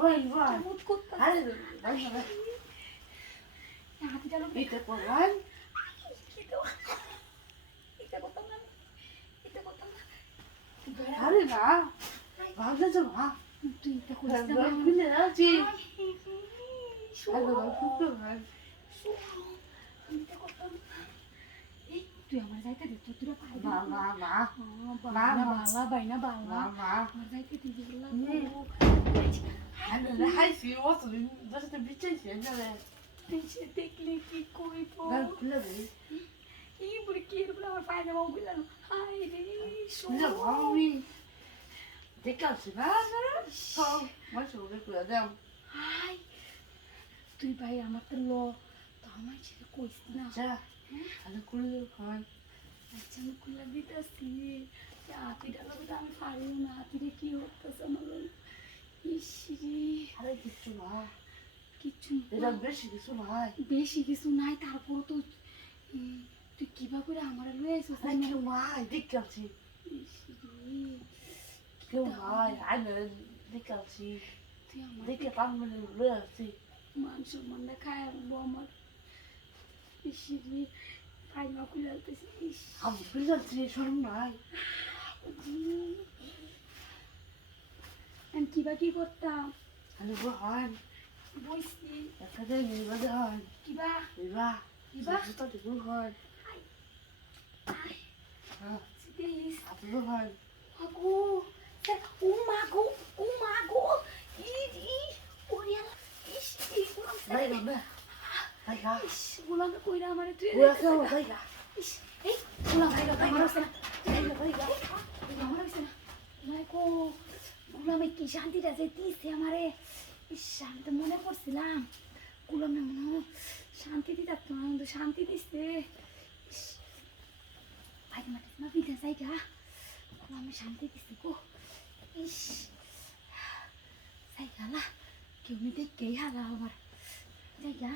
Vay vay. কেমন করতে Hadi vay vay. হাতিটা লোক Ito po man. এটা করতাম না এটা করতাম না তুই বেড়া Hadi na. Vagla sa ma. তুই এটা করিস না Hadi pili na si. Hadi শোনো, vay puto man. শোনো, আমি এটা করতাম না। এই, তুই আমার যাইতে দে তুই তোরা পারবি Ma ma ma. বালা বালা বাইনা বালা Ma ma. আমার যাইতে দিবি বললাম Hadi na hay si oto. Basta te biche si anda le. সে দেখলে কি কইব Dal pila de. এই বুড়ি কি এর বলে আমার পায়ে বাবু গেলাম হাই রে Pila শোনো mami. Dekal si na na. So, mas o de kuya dem. Hi তুই ভাই আমার তো ল তো আমার ছেলে কইস না Ja. Hadi kulu kan. আচ্ছা আমি খুলে দিতেছি হাতিটা লোক আমি পারিও না হাতিরে কি হতেছে আমার ইসরি Hadi kichu na. কিচ্ছু Era beshi kichu na hay. বেশি কিছু নাই তারপরও তো তুই কিবা করে আমার লয়ে আইছিস Hadi kichu ma hay. Dekal si. ইসরি Kichu ma hay. Hadi dekal si. তুই আমার Dekal pan me le si. মান সম্মান খায় আনবো আমার ইসরি ফাইমা খুলে আলতেছি ইস Abi pila si shorm na hay. আমি কিবা কি করতাম Hadi bu han. বইছি Yakade mi ba de han. কিবা Viva. Viva? Viva de bu han. Ha. সিদেইস Abi bu han. আগো ও মাগো ইদি ওরিয়ালা ইস এই গুলাম Dai ga be. Dai ga. ইস গুলাম কইরা আমারে তুই Buya ka mo dai ga. ইস এই গুলাম Dai ga dai আমার ga. হইছে না Dai ga dai ga. আমার হইছে না মাইকো গুলামে কি শান্তিটা যে দিছে আমারে ইস আমি তো মনে করছিলাম গুলামে মনে হয় শান্তি দিতে তো না কিন্তু শান্তি দিছে ইস ভাই মাঠে না বিদা যাইগা গুলামে শান্তি দিছে গো ইস যাইগা না কেউ দেখেই হারা আমার যাইগা